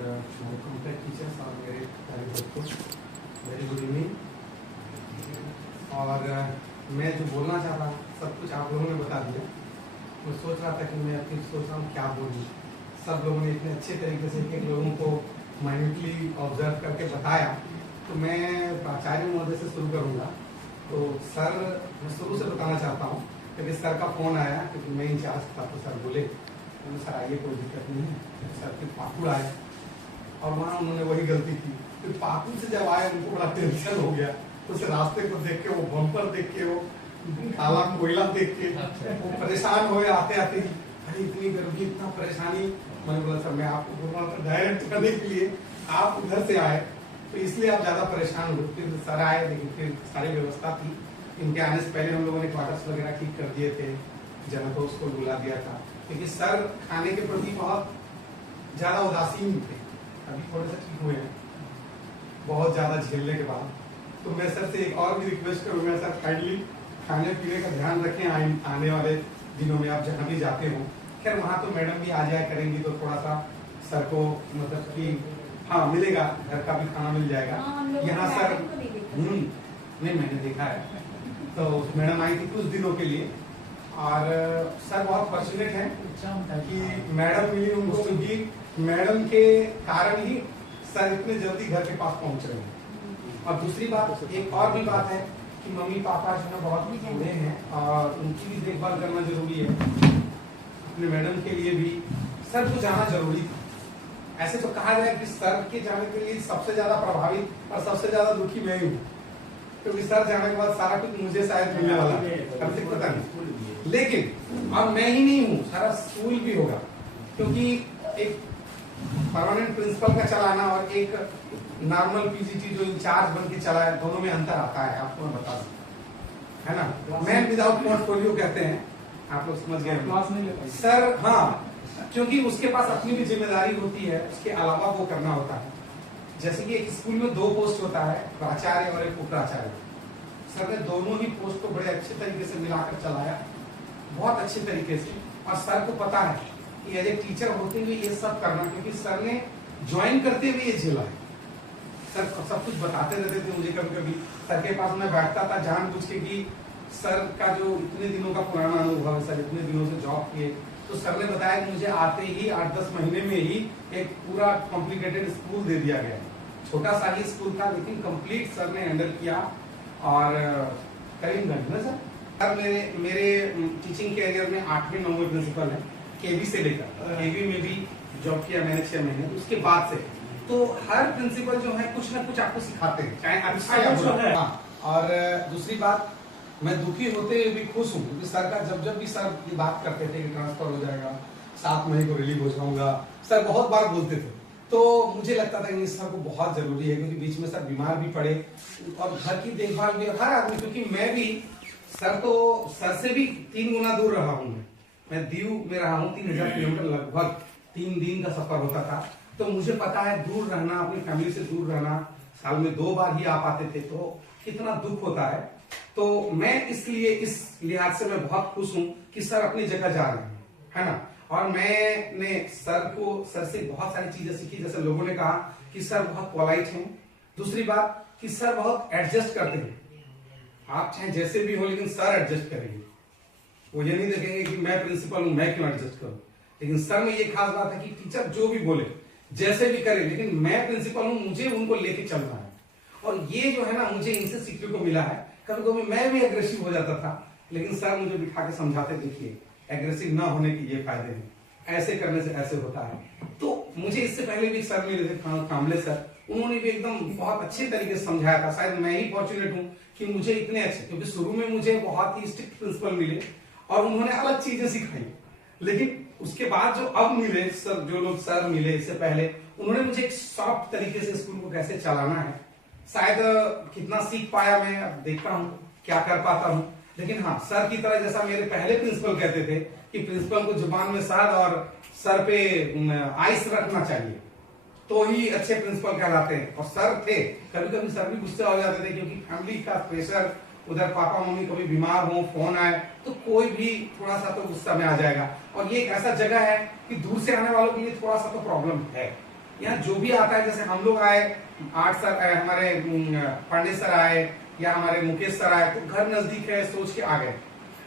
मेरे contact teachers और मेरे प्यारे बच्चों, वेरी गुड इवनिंग। और मैं जो बोलना चाहता हूँ सब कुछ आप लोगों ने बता दिया। मैं सोच रहा था कि मैं फिर सोच रहा हूँ क्या बोलूँ। सब लोगों ने इतने अच्छे तरीके से एक लोगों को माइन्यूटली ऑब्जर्व करके बताया, तो मैं प्राचार्य महोदय से शुरू करूँगा। तो सर, मैं शुरू से बताना चाहता हूँ क्योंकि सर का फ़ोन आया, क्योंकि मैं इंचार्ज था, तो सर बोले सर आइए, कोई दिक्कत नहीं है। सर फिर पाकुड़ आए और वहाँ उन्होंने वही गलती की। फिर पाकुड़ से जब आए उनको बड़ा टेंशन हो गया। उस रास्ते को देख के, वो बम्पर देख के, वो काला कोयला देख के वो परेशान हुए आते आते। अरे इतनी गर्मी, इतना परेशानी। मैंने बोला सर मैं आपको बोल रहा था डायरेक्ट करने के लिए, आप उधर से आए तो इसलिए आप ज्यादा परेशान हुए। फिर सर आए, लेकिन फिर सारी व्यवस्था थी। इनके आने से पहले हम लोगों ने क्वार्टर्स वगैरह ठीक कर दिए थे, जनतोष को बुला दिया था, क्योंकि सर खाने के प्रति बहुत ज्यादा उदासीन थे। अभी थोड़े से ठीक हुए हैं बहुत ज्यादा झेलने के बाद। तो मैं सर से एक और भी रिक्वेस्ट करूंगा, सर काइंडली खाने पीने का ध्यान रखें आने वाले दिनों में आप जहाँ भी जाते हो। खैर वहाँ तो मैडम भी आ जाया करेंगी, तो थोड़ा सा सर को मतलब कि हाँ मिलेगा, घर का भी खाना मिल जाएगा। यहाँ सर नहीं, मैंने देखा है। तो मैडम आई थी कुछ दिनों के लिए, और सर बहुत फॉर्चुनेट हैं कि मैडम मिली उनको, क्योंकि मैडम के कारण ही सर इतने जल्दी घर के पास पहुंच रहे हैं। और दूसरी बात, एक और भी बात है कि मम्मी पापा जो है बहुत बूढ़े हैं और उनकी भी देखभाल करना जरूरी है। अपने मैडम के लिए भी सर को जाना जरूरी था। ऐसे तो कहा जाए कि सर के जाने के लिए सबसे ज्यादा प्रभावित और सबसे ज्यादा दुखी मैं ही हूँ, क्योंकि सर जाने के बाद सारा कुछ मुझे शायद मिलने वाला है, पता नहीं। लेकिन अब मैं ही नहीं हूँ, सारा स्कूल भी होगा, क्योंकि एक परमानेंट प्रिंसिपल का चलाना और एक नॉर्मल पीजीटी जो इंचार्ज बन के चला है, दोनों में अंतर आता है, आपको मैं बता दूं, है ना। मैन विदाउट पोर्टफोलियो कहते हैं, आप लोग समझ गए सर। हाँ, क्योंकि उसके पास अपनी भी जिम्मेदारी होती है, उसके अलावा वो करना होता है। जैसे कि एक स्कूल में 2 पोस्ट होता है, प्राचार्य और एक उपप्राचार्य। सर ने दोनों ही पोस्ट को बड़े अच्छे तरीके से मिलाकर चलाया, बहुत अच्छे तरीके से। और सर को पता है कि एज ए टीचर होते हुए ये सब करना, क्योंकि सर ने ज्वाइन करते हुए ये झेला है। सर सब कुछ बताते रहते थे मुझे, कभी कभी सर के पास मैं बैठता था जानबूझ के कि सर का जो इतने दिनों का पुराना अनुभव है, सर इतने दिनों से जॉब किए, तो सर ने बताया कि मुझे आते ही 8-10 महीने में ही एक पूरा कॉम्प्लिकेटेड स्कूल दे दिया गया। छोटा सा ही स्कूल था, लेकिन कंप्लीट सर ने हैंडल किया। और करीमगंज में सर मेरे टीचिंग कैरियर में 8वें 9वें प्रिंसिपल है, केवी से लेकर केवी में भी जॉब किया मैंने 6 महीने। उसके बाद से तो हर प्रिंसिपल जो है कुछ ना कुछ आपको सिखाते हैं, चाहे अच्छा या बुरा। और दूसरी बात, मैं दुखी होते हुए भी खुश हूँ, क्योंकि सर का जब भी सर ये बात करते थे कि ट्रांसफर हो जाएगा, 7 मई को रिलीव हो जाऊंगा, सर बहुत बार बोलते थे। तो मुझे लगता था कि सर को बहुत जरूरी है, क्योंकि बीच में सर बीमार भी पड़े और घर की देखभाल भी हर आदमी, क्योंकि मैं भी सर से भी 3 गुना दूर रहा हूँ। मैं दीव में रहा हूँ, 3000 किलोमीटर, लगभग 3 दिन का सफर होता था। तो मुझे पता है दूर रहना, अपनी फैमिली से दूर रहना, साल में 2 बार ही आ पाते थे, तो कितना दुख होता है। तो मैं इसलिए इस लिहाज से मैं बहुत खुश हूं कि सर अपनी जगह जा रहे हैं, है ना। और मैंने सर से बहुत सारी चीजें सीखी। जैसे लोगों ने कहा कि सर बहुत पोलाइट हैं। दूसरी बात कि सर बहुत एडजस्ट करते हैं, आप चाहे जैसे भी हो, लेकिन सर एडजस्ट करेंगे। वो ये नहीं देखेंगे कि मैं प्रिंसिपल हूं, मैं क्यों एडजस्ट करूं। लेकिन सर में ये खास बात है कि टीचर जो भी बोले, जैसे भी करे, लेकिन मैं प्रिंसिपल हूं, मुझे उनको लेके चलना है। और ये जो है ना, मुझे इनसे सीखने को मिला है। कभी कभी मैं भी एग्रेसिव हो जाता था, लेकिन सर मुझे बिठा के समझाते, देखिए एग्रेसिव ना होने के ये फायदे हैं, ऐसे करने से ऐसे होता है। तो मुझे इससे पहले भी सर मिले थे, कामले सर, उन्होंने भी एकदम बहुत अच्छे तरीके से समझाया था। शायद मैं ही फॉर्चुनेट हूँ कि मुझे इतने अच्छे, क्योंकि शुरू में मुझे बहुत ही स्ट्रिक्ट प्रिंसिपल मिले और उन्होंने अलग चीजें सिखाई। लेकिन उसके बाद जो अब मिले सर, जो लोग सर मिले इससे पहले, उन्होंने मुझे एक सॉफ्ट तरीके से स्कूल को कैसे चलाना है, शायद कितना सीख पाया मैं, अब देखता हूँ क्या कर पाता हूँ। लेकिन हाँ, सर की तरह, जैसा मेरे पहले प्रिंसिपल कहते थे कि प्रिंसिपल को जुबान में शहद और सर पे आइस रखना चाहिए, तो ही अच्छे प्रिंसिपल कहलाते हैं। और सर थे, कभी कभी सर भी गुस्से हो जाते थे, क्योंकि फैमिली का प्रेशर, उधर पापा मम्मी कभी बीमार हो, फोन आए, तो कोई भी थोड़ा सा तो गुस्सा में आ जाएगा। और ये एक ऐसा जगह है कि दूर से आने वालों के लिए थोड़ा सा तो प्रॉब्लम है, यहाँ जो भी आता है, जैसे हम लोग आए, आर्ट सर हमारे पांडे सर आए या हमारे मुकेश सर आए, तो घर नजदीक है सोच के आ गए।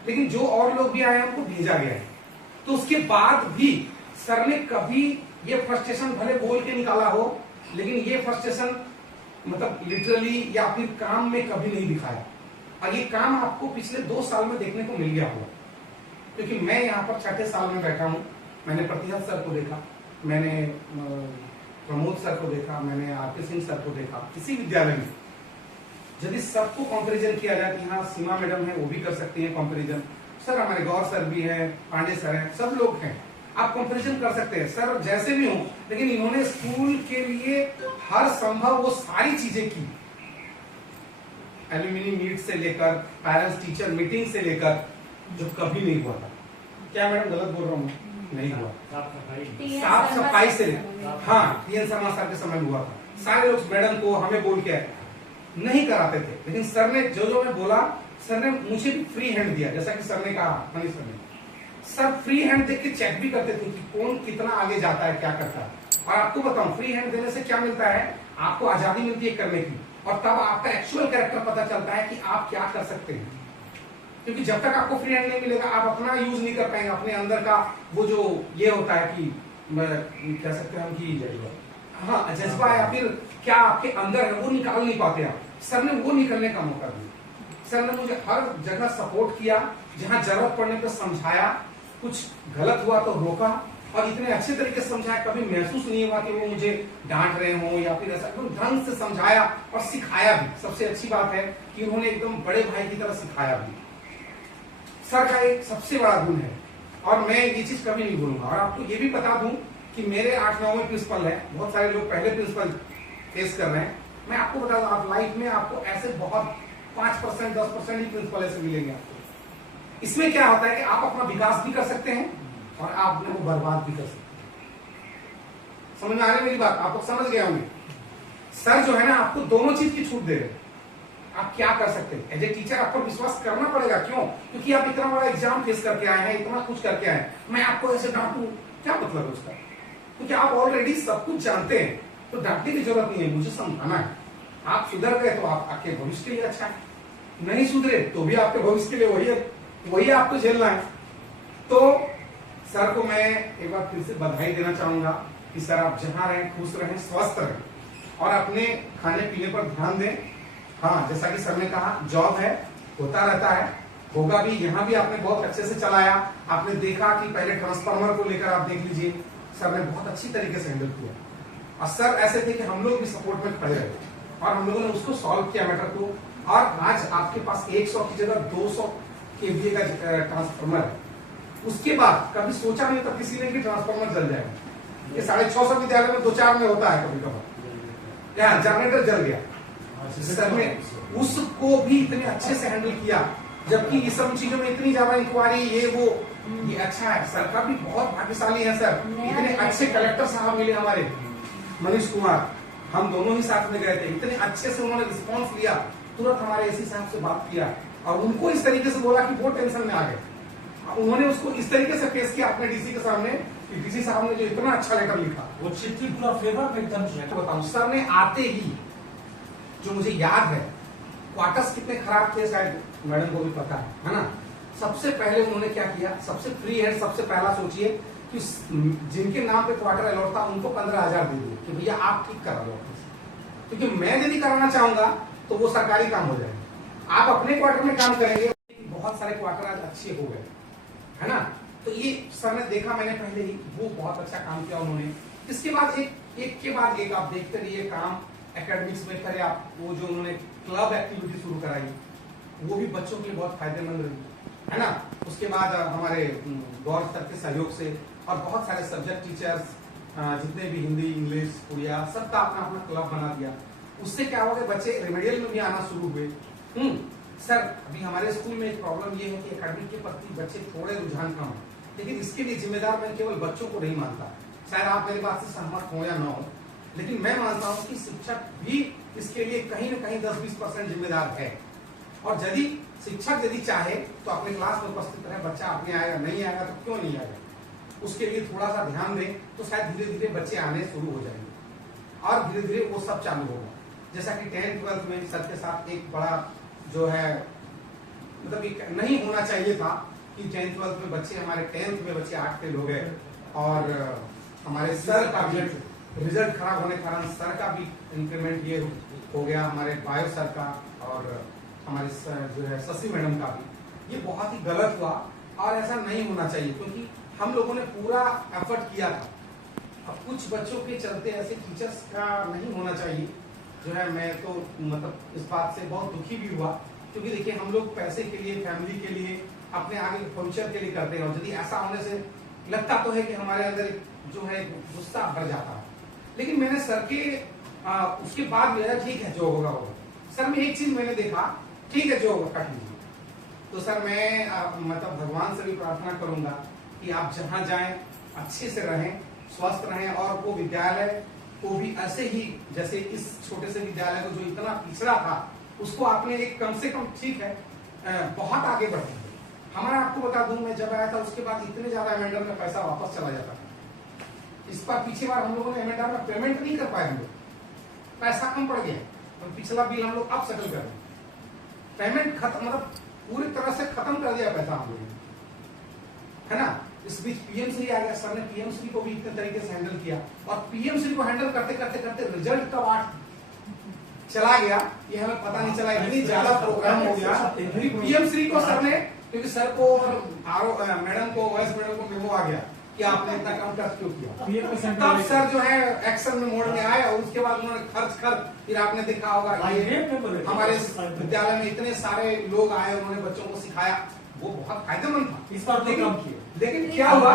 लेकिन जो और लोग भी आए उनको भेजा गया है। तो उसके बाद भी सर ने कभी ये फ्रस्ट्रेशन भले बोल के निकाला हो, लेकिन ये फ्रस्ट्रेशन मतलब लिटरली या फिर काम में कभी नहीं दिखाया। और ये काम आपको पिछले 2 साल में देखने को मिल गया होगा, क्योंकि मैं यहाँ पर 6ठे साल में बैठा हूँ। मैंने प्रतिहत सर को देखा, मैंने प्रमोद सर को देखा, मैंने आरके सिंह सर को देखा। किसी विद्यालय में यदि सबको कंपैरिजन किया जाए, कि हाँ सीमा मैडम है वो भी कर सकती है कंपैरिजन, सर हमारे गौर सर भी हैं, पांडे सर हैं, सब लोग हैं, आप कंपैरिजन कर सकते हैं सर जैसे भी हो। लेकिन इन्होंने स्कूल के लिए हर संभव वो सारी चीजें की, एल्यूमिनी मीट से लेकर पेरेंट्स टीचर मीटिंग से लेकर, जो कभी नहीं हुआ था। क्या मैडम गलत बोल रहा हूँ? नहीं हुआ। साफ सफाई से हाँ टीएन शर्मा सर के समय हुआ था। सारे लोग मैडम को हमें बोल के नहीं कराते थे, लेकिन सर ने जो मैं बोला, सर ने मुझे भी फ्री हैंड दिया। जैसा कि सर ने कहा, मनीष सर ने, सर फ्री हैंड देख के चेक भी करते थे कि कौन कितना आगे जाता है, क्या करता है। और आपको बताऊं, फ्री हैंड देने से क्या मिलता है, आपको आजादी मिलती है करने की, और तब आपका एक्चुअल कैरेक्टर पता चलता है कि आप क्या कर सकते हैं। क्योंकि जब तक आपको फ्री हैंड नहीं मिलेगा, आप अपना यूज नहीं कर पाएंगे, अपने अंदर का वो जो ये होता है कि कह सकते हैं हम कि हाँ जज्बा या फिर क्या आपके अंदर है, वो निकाल नहीं पाते आप। सर ने वो निकलने का मौका दिया। सर ने मुझे हर जगह सपोर्ट किया, जहां जरूरत पड़ने पर समझाया, कुछ गलत हुआ तो रोका, और इतने अच्छे तरीके से समझाया, कभी महसूस नहीं हुआ कि वो मुझे डांट रहे हो या फिर ऐसा, एकदम ढंग से समझाया और सिखाया भी। सबसे अच्छी बात है कि उन्होंने एकदम बड़े भाई की तरह सिखाया भी। सर का एक सबसे बड़ा गुण है, और मैं ये चीज कभी नहीं भूलूंगा। और आपको ये भी बता दूं कि मेरे 8-9 में प्रिंसिपल है, बहुत सारे लोग पहले प्रिंसिपल फेस कर रहे हैं। मैं आपको बता दूं, आप लाइफ में आपको ऐसे बहुत 5% 10% ही प्रिंसिपल ऐसे मिलेंगे आपको। इसमें क्या होता है कि आप अपना विकास भी कर सकते हैं और आप अपने को बर्बाद भी कर सकते हैं। समझ में आ रही है मेरी बात? आप लोग समझ गए होंगे। सर जो है ना, आपको दोनों चीज की छूट दे रहे हैं। आप क्या कर सकते हैं एज ए टीचर, आपको विश्वास करना पड़ेगा। क्यों? क्योंकि आप इतना बड़ा एग्जाम फेस करके आए हैं, इतना कुछ करके आए हैं। मैं आपको ऐसे डांटू, क्या मतलब है उसका? क्योंकि आप ऑलरेडी सब कुछ जानते हैं, तो डांटने की जरूरत नहीं है, मुझे समझाना है। आप सुधर गए तो आप आपके भविष्य के लिए अच्छा है, नहीं सुधरे तो भी आपके भविष्य के लिए वही आपको झेलना है। तो सर को मैं एक बार फिर से बधाई देना चाहूंगा कि सर आप जहां रहें खुश रहें, स्वस्थ रहें, और अपने खाने पीने पर ध्यान दें। हाँ, जैसा कि सर ने कहा, जॉब है, होता रहता है, होगा भी। यहाँ भी आपने बहुत अच्छे से चलाया। आपने देखा कि पहले ट्रांसफार्मर को लेकर आप देख लीजिए, सर ने बहुत अच्छी तरीके से हैंडल किया। और सर ऐसे थे कि हम लोग भी सपोर्ट में खड़े रहे, और हम लोगों ने उसको सॉल्व किया मैटर को। और आज आपके पास 100 की जगह 200 केवीए का ट्रांसफार्मर है। उसके बाद कभी सोचा नहीं था किसी ने कि ट्रांसफार्मर जल जाएगा। ये 650 विद्यालय में 2-4 में होता है कभी कभार, यहाँ जनरेटर जल गया। सर ने उसको भी इतने अच्छे से हैंडल किया, जबकि इस सब चीजों में इतनी ज्यादा इंक्वायरी ये वो, ये अच्छा है। सर का भी बहुत भाग्यशाली है सर, इतने अच्छे कलेक्टर साहब मिले हमारे, मनीष कुमार। हम दोनों ही साथ में गए थे, इतने अच्छे से उन्होंने रिस्पॉन्स लिया, तुरंत हमारे एसी साहब से बात किया, और उनको इस तरीके से बोला कि बहुत टेंशन में आ गए। उन्होंने उसको इस तरीके से पेश किया अपने डीसी के सामने कि डीसी साहब ने जो इतना अच्छा लेटर लिखा, वो चिट्ठी पूरा फेवर में एकदम। तो बताऊं, सर ने आते ही, जो मुझे याद है, क्वार्टर्स कितने खराब थे शायद मैडम को भी पता है ना। सबसे पहले उन्होंने क्या किया, सबसे फ्री हैंड, सबसे पहला सोचिए कि जिनके नाम पे क्वार्टर अलॉट था उनको 15,000 दे दिए कि भैया आप ठीक करा लो, क्योंकि मैं यदि कराना चाहूंगा तो वो सरकारी काम हो जाएगा। आप अपने क्वार्टर में काम करेंगे। बहुत सारे क्वार्टर आज अच्छे हो गए, है ना। तो ये सर ने देखा, मैंने पहले ही, वो बहुत अच्छा काम किया उन्होंने। इसके बाद एक के बाद एक आप देखते रहिए काम एकेडमिक्स में करे आप। वो जो उन्होंने क्लब एक्टिविटी शुरू कराई, वो भी बच्चों के लिए बहुत फायदेमंद रही, है ना। उसके बाद हमारे गौर सर के सहयोग से, और बहुत सारे सब्जेक्ट टीचर्स जितने भी हिंदी, इंग्लिश, उड़िया, सबका अपना अपना क्लब बना दिया। उससे क्या हो गया, बच्चे रेमेडियल में भी आना शुरू हुए। सर, अभी हमारे स्कूल में एक प्रॉब्लम ये है कि एकेडमिक के प्रति बच्चे थोड़े रुझान कम है, लेकिन इसके लिए जिम्मेदार मैं केवल बच्चों को नहीं मानता। शायद आप मेरी बात से सहमत हो या ना हो, लेकिन मैं मानता हूं कि शिक्षक भी इसके लिए कहीं न कहीं 10-20% जिम्मेदार है। और यदि शिक्षक यदि चाहे तो अपने क्लास में उपस्थित रहे, बच्चा अपने आएगा, नहीं आएगा तो क्यों नहीं आएगा, उसके लिए थोड़ा सा ध्यान दें तो शायद धीरे धीरे बच्चे आने शुरू हो जाएंगे। और धीरे धीरे वो सब चालू होगा। जैसा कि 10th 12th में सर के साथ एक बड़ा जो है मतलब एक नहीं होना चाहिए था कि 10th 12th में बच्चे हमारे 10th में बच्चे 8 फेल हो गए और हमारे सर का भी रिजल्ट खराब होने के कारण सर का भी इंक्रीमेंट ये हो गया, हमारे बायो सर का और हमारे जो है शशि मैडम का भी। ये बहुत ही गलत हुआ और ऐसा नहीं होना चाहिए क्योंकि हम लोगों ने पूरा एफर्ट किया था। अब कुछ बच्चों के चलते ऐसे टीचर्स का नहीं होना चाहिए जो है। मैं तो मतलब इस बात से बहुत दुखी भी हुआ क्योंकि देखिए हम लोग पैसे के लिए, फैमिली के लिए, अपने आगे फ्यूचर के लिए करते हैं और यदि ऐसा होने से लगता तो है कि हमारे अंदर जो है गुस्सा भर जाता है। लेकिन मैंने सर के उसके बाद मेरा ठीक है जो होगा होगा। सर में एक चीज मैंने देखा, ठीक है जो होगा कर लीजिए। तो सर मैं मतलब भगवान से भी प्रार्थना करूंगा कि आप जहां जाएं अच्छे से रहें, स्वस्थ रहें और वो विद्यालय को भी ऐसे ही जैसे इस छोटे से विद्यालय को जो इतना पिछड़ा था उसको आपने एक कम से कम ठीक है बहुत आगे बढ़े। हमारा आपको बता दूं मैं जब आया था उसके बाद इतने ज्यादा एमेंडर में पैसा वापस चला जाता था। इस बार पीछे बार हम लोगों ने एमेंडर में पेमेंट नहीं कर पाए, हम लोग पैसा कम पड़ गया तो पिछला बिल हम लोग अब सेटल कर रहे हैं। पेमेंट खत्म मतलब पूरी तरह से खत्म कर दिया पैसा हम लोगों ने, है ना। इस बीच पीएमश्री आ गया, सर ने पीएमश्री को भी इतने तरीके से हैंडल किया और पीएमश्री को हैंडल करते करते करते रिजल्ट कब 8 चला गया ये हमें पता नहीं चला। इतनी ज्यादा प्रोग्राम हो गया पीएमश्री को सर ने, क्योंकि सर को और मैडम को, वाइस मैडम को मेमो आ गया कि आपने इतना कम खर्च क्यों किया। तब सर जो है एक्शन में मोड में आए और उसके बाद उन्होंने खर्च कर, फिर आपने देखा होगा हमारे विद्यालय में इतने सारे लोग आए, उन्होंने बच्चों को सिखाया, वो बहुत फायदेमंद था। इस बार लेकिन क्या हुआ,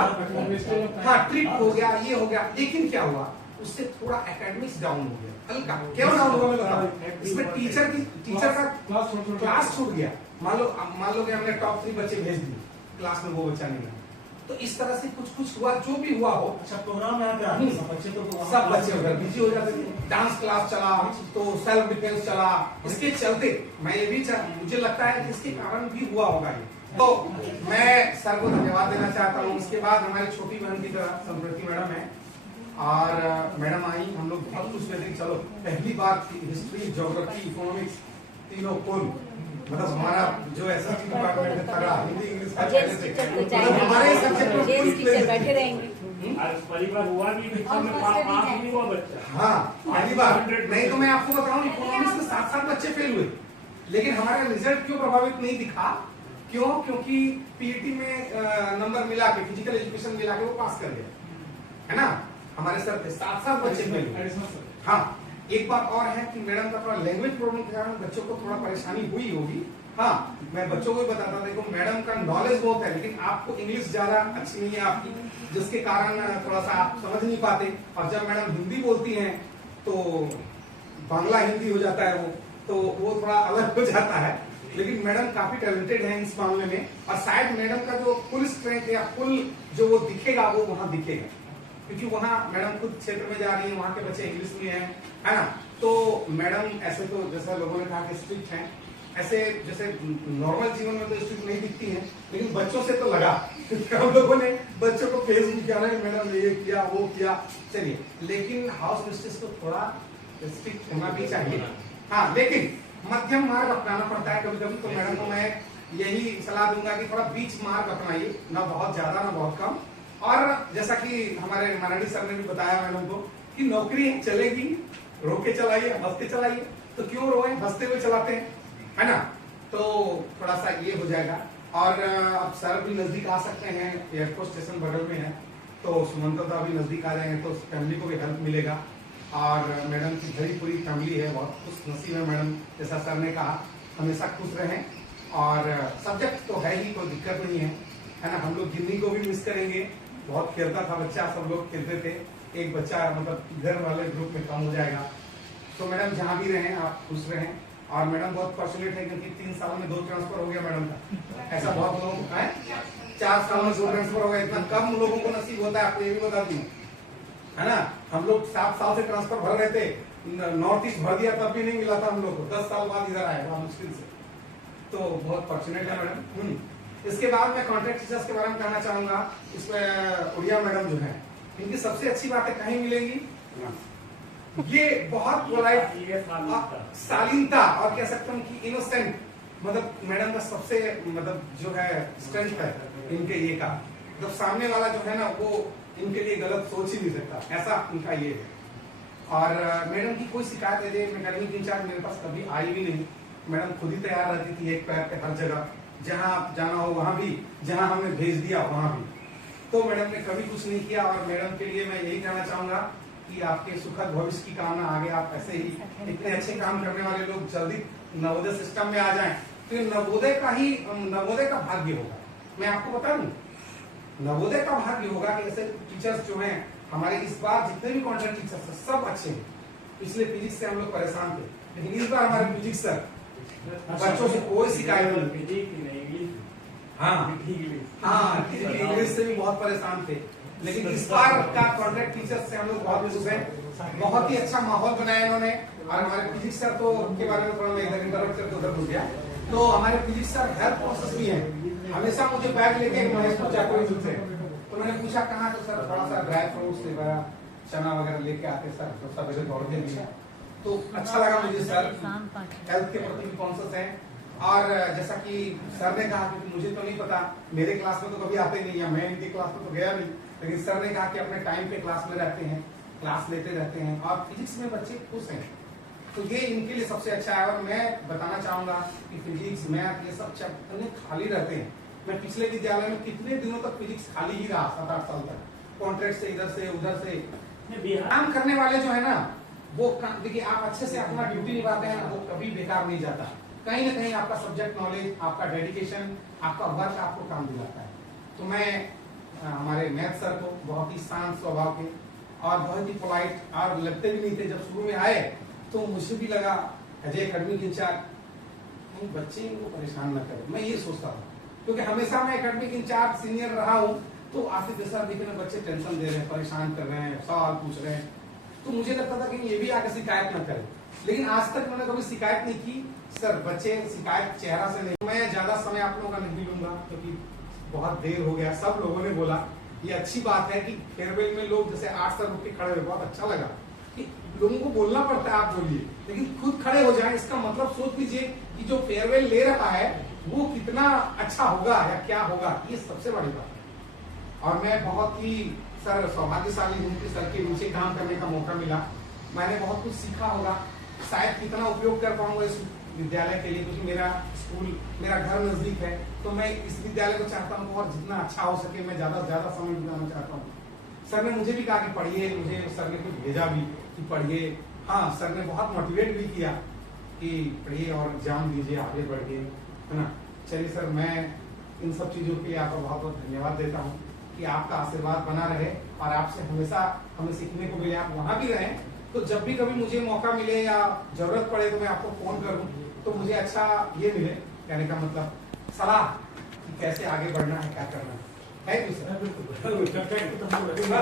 हाँ ट्रिप हो गया, ये हो गया, लेकिन क्या हुआ उससे थोड़ा एकेडमिक्स डाउन हो गया, हल्का। क्यों डाउन हुआ मैं बताऊं, इसमें टीचर का क्लास छूट गया। मान लो कि हमने टॉप 3 बच्चे भेज दिए क्लास में, वो बच्चा नहीं है, तो इस तरह से कुछ हुआ, जो भी हुआ हो। अच्छा प्रोग्राम सब बच्चे उधर बिजी हो जाते थे। डांस क्लास चला तो सेल्फ डिफेंस चला, इसके चलते मैं ये भी मुझे लगता है कि इसके कारण भी हुआ होगा ये। तो मैं सर को धन्यवाद देना चाहता हूँ। उसके बाद हमारी छोटी बहन की तरह संस्कृति मैडम है और मैडम आई, हम लोग बहुत खुश हुए थे। चलो पहली बार हिस्ट्री, ज्योग्राफी, इकोनॉमिक्स तीनों कुल मतलब हमारा जो ऐसा डिपार्टमेंट है तगड़ा, हिंदी इंग्लिश हमारे सब्जेक्ट बैठे रहेंगे। परिवार हुआ नहीं हुआ बच्चा, हाँ पहली बार नहीं। तो मैं आपको बताऊं इकोनॉमिक्स में 7 बच्चे फेल हुए, लेकिन हमारा रिजल्ट क्यों प्रभावित नहीं दिखा, क्यों? क्योंकि पीईटी में नंबर मिला के, फिजिकल एजुकेशन मिला के वो पास कर गया, है ना। हमारे सर थे 7 बच्चे फेल हुए। हाँ एक बात और है कि मैडम का थोड़ा लैंग्वेज प्रॉब्लम के कारण बच्चों को थोड़ा परेशानी हुई होगी। हाँ मैं बच्चों को भी बताता था, देखो मैडम का नॉलेज बहुत है लेकिन आपको इंग्लिश ज्यादा अच्छी नहीं है आपकी, जिसके कारण थोड़ा सा आप समझ नहीं पाते। और जब मैडम हिंदी बोलती हैं तो बांग्ला हिंदी हो जाता है तो वो थोड़ा अलग हो जाता है। लेकिन मैडम काफी टैलेंटेड है इस मामले में और शायद मैडम का जो फुल स्ट्रेंथ या फुल जो वो दिखेगा वो वहां दिखेगा, क्योंकि वहाँ मैडम खुद क्षेत्र में जा रही है, वहाँ के बच्चे इंग्लिश में हैं, है ना। तो मैडम ऐसे तो जैसा लोगों ने कहा कि स्ट्रिक्ट हैं, ऐसे जैसे नॉर्मल जीवन में तो स्ट्रिक्ट नहीं दिखती हैं, लेकिन बच्चों से तो लगा हम लोगों ने बच्चों को फेस भी किया ना, मैडम ने ये किया वो किया। चलिए, लेकिन हाउस मिस्ट्रेस को थोड़ा स्ट्रिक्ट होना भी चाहिए। हाँ लेकिन मध्यम मार्ग अपनाना पड़ता है कभी कभी। तो मैडम को मैं यही सलाह दूंगा कि थोड़ा बीच मार्ग अपनाइए, ना बहुत ज्यादा ना बहुत कम। और जैसा कि हमारे मराठी सर ने भी बताया मैडम को कि नौकरी चलेगी, रो के चलाइए, हंसते चलाइए। तो क्यों रोए, हंसते हुए चलाते हैं, है ना। तो थोड़ा सा ये हो जाएगा। और अब सर भी नजदीक आ सकते हैं, एयरपोर्ट स्टेशन बगल में है, तो सुमंतदा भी नजदीक आ जाएंगे तो फैमिली को भी हेल्प मिलेगा। और मैडम की भरी पूरी फैमिली है, बहुत खुश नसीब है मैडम। जैसा सर ने कहा हमेशा खुश रहें। और सब्जेक्ट तो है ही, कोई दिक्कत नहीं है ना। हम लोग गिन्नी को भी मिस करेंगे, बहुत खेलता था बच्चा, सब लोग खेलते थे। एक बच्चा मतलब इधर वाले ग्रुप में कम हो जाएगा। तो मैडम जहाँ भी रहें आप खुश रहें। और मैडम बहुत फॉर्चुनेट है क्योंकि 3 साल में 2 ट्रांसफर हो गया मैडम का। ऐसा बहुत लोगों को है, 4 साल में 2 ट्रांसफर हो गया, इतना कम लोगों को नसीब होता है, आपको ये भी बता दूं, है ना। हम लोग 7 साल से ट्रांसफर भर रहे थे, नॉर्थ ईस्ट भर दिया तब भी नहीं मिला था हम लोग को, 10 साल बाद इधर आए बहुत मुश्किल से। तो बहुत फॉर्चुनेट है मैडम। इसके बाद मैं कॉन्ट्रैक्ट टीचर्स के बारे में कहना चाहूंगा। इसमें उड़िया मैडम जो है, इनकी सबसे अच्छी बातें कहीं मिलेंगी, ये बहुत पोलाइट, ये शालीनता। शालीनता और कह सकता हूँ कि इनोसेंट, मतलब मैडम का सबसे मतलब जो है स्ट्रेंथ है इनके ये का, जब सामने वाला जो है ना वो इनके लिए गलत सोच ही नहीं सकता, ऐसा इनका ये है। और मैडम की कोई शिकायत है एकेडमिक इंचार्ज मेरे पास कभी आई भी नहीं। मैडम खुद ही तैयार रहती थी एक पैर पे हर जगह, जहाँ जाना हो वहां भी, जहाँ हमें भेज दिया वहां भी। तो मैडम ने कभी कुछ नहीं किया। और मैडम के लिए मैं यही कहना चाहूंगा कि आपके सुखद भविष्य की कामना, आगे आप ऐसे ही इतने अच्छे काम करने वाले लोग जल्दी नवोदय सिस्टम में आ जाएं, तो ये नवोदय का भाग्य होगा। मैं आपको बता दूं, नवोदय का भाग्य होगा कि ऐसे टीचर्स जो हैं हमारे इस बार जितने भी कॉन्ट्रैक्ट टीचर्स हैं सब अच्छे हैं। पिछले फिजिक्स से हम लोग परेशान थे, लेकिन इस बार हमारे फिजिक्स सर बच्चों से कोई शिकायत नहीं। हाँ इंग्लिश से भी बहुत परेशान थे, लेकिन इस बार का कॉन्ट्रैक्ट टीचर्स से हम लोग बहुत खुश हैं। बहुत ही अच्छा माहौल बनाया इन्होंने। और हमारे फिजिक्स सर तो उनके बारे में थोड़ा मैं इधर इंटरप्ट करके उधर भूल गया। तो हमारे फिजिक्स सर हेल्थ प्रोसेस भी है, हमेशा मुझे बैग लेके महेशपुर जाकर से, तो मैंने पूछा कहाँ, तो सर थोड़ा सा ड्राई फ्रूट्स चना वगैरह लेके आते सर, तो सब दौड़ते भी। तो अच्छा लगा मुझे सर हेल्थ के प्रति भी कॉन्शियस है। और जैसा कि सर ने कहा, क्योंकि मुझे तो नहीं पता, मेरे क्लास में तो कभी आते नहीं है, मैं इनकी क्लास में तो गया नहीं, लेकिन सर ने कहा कि अपने टाइम पे क्लास में रहते हैं, क्लास लेते रहते हैं और फिजिक्स में बच्चे खुश हैं। तो ये इनके लिए सबसे अच्छा है। और मैं बताना चाहूंगा कि फिजिक्स, मैथ ये सब चैप्टर खाली रहते हैं। मैं पिछले विद्यालय में कितने दिनों तक फिजिक्स खाली ही रहा, 7-8 साल तक, कॉन्ट्रैक्ट से इधर से उधर से। काम करने वाले जो है ना वो देखिए, आप अच्छे से अपना ड्यूटी निभाते हैं ना, वो कभी बेकार नहीं जाता। कहीं ना कहीं आपका सब्जेक्ट नॉलेज, आपका डेडिकेशन, आपका वर्क आपको काम दिलाता है। तो मैं हमारे मैथ सर को बहुत ही शांत स्वभाव के और बहुत ही पोलाइट, और लगते भी नहीं थे। जब शुरू में आए तो मुझे भी लगा एज एकेडमिक इंचार्ज बच्चे को परेशान न करें, मैं ये सोचता हूँ, क्योंकि हमेशा मैं एकेडमिक इंचार्ज सीनियर रहा हूँ। तो आते जैसा देखे ना बच्चे टेंशन दे रहे हैं, परेशान कर रहे हैं, सवाल पूछ रहे हैं, तो मुझे लगता था कि ये भी आके शिकायत न करें। लेकिन आज तक मैंने कभी शिकायत नहीं की। सर बच्चे शिकायत चेहरा से नहीं। मैं ज्यादा समय आप लोगों का नहीं लूंगा, क्योंकि बहुत देर हो गया। सब लोगों ने बोला, ये अच्छी बात है कि फेयरवेल में लोग जैसे 8 सर उठ के खड़े हुए, बहुत अच्छा लगा कि लोगों को बोलना पड़ता है, आप बोलिए, लेकिन खुद खड़े हो जाए। इसका मतलब सोच लीजिए कि जो फेयरवेल ले रहा है वो कितना अच्छा होगा या क्या होगा, ये सबसे बड़ी बात है। और मैं बहुत ही सर सौभाग्यशाली हूँ कि सर के नीचे काम करने का मौका मिला। मैंने बहुत कुछ सीखा होगा, शायद कितना उपयोग कर पाऊंगा इस विद्यालय के लिए, क्योंकि मेरा स्कूल, मेरा घर नजदीक है। तो मैं इस विद्यालय को चाहता हूँ और जितना अच्छा हो सके मैं ज्यादा से ज्यादा समय बिताना चाहता हूँ। सर ने मुझे भी कहा कि पढ़िए, मुझे सर ने कुछ भेजा भी कि पढ़िए। हाँ, सर ने बहुत मोटिवेट भी किया कि पढ़िए और एग्जाम दीजिए, आगे बढ़िए, है ना। चलिए सर, मैं इन सब चीजों के लिए आपका बहुत बहुत धन्यवाद देता हूँ कि आपका आशीर्वाद बना रहे और आपसे हमेशा हमें सीखने को मिले, आप वहां भी रहें। तो जब भी कभी मुझे मौका मिले या जरूरत पड़े तो मैं आपको फोन करूं, तो मुझे अच्छा ये मिले, कहने का मतलब सलाह कि कैसे आगे बढ़ना है, क्या करना है। Thank you sir.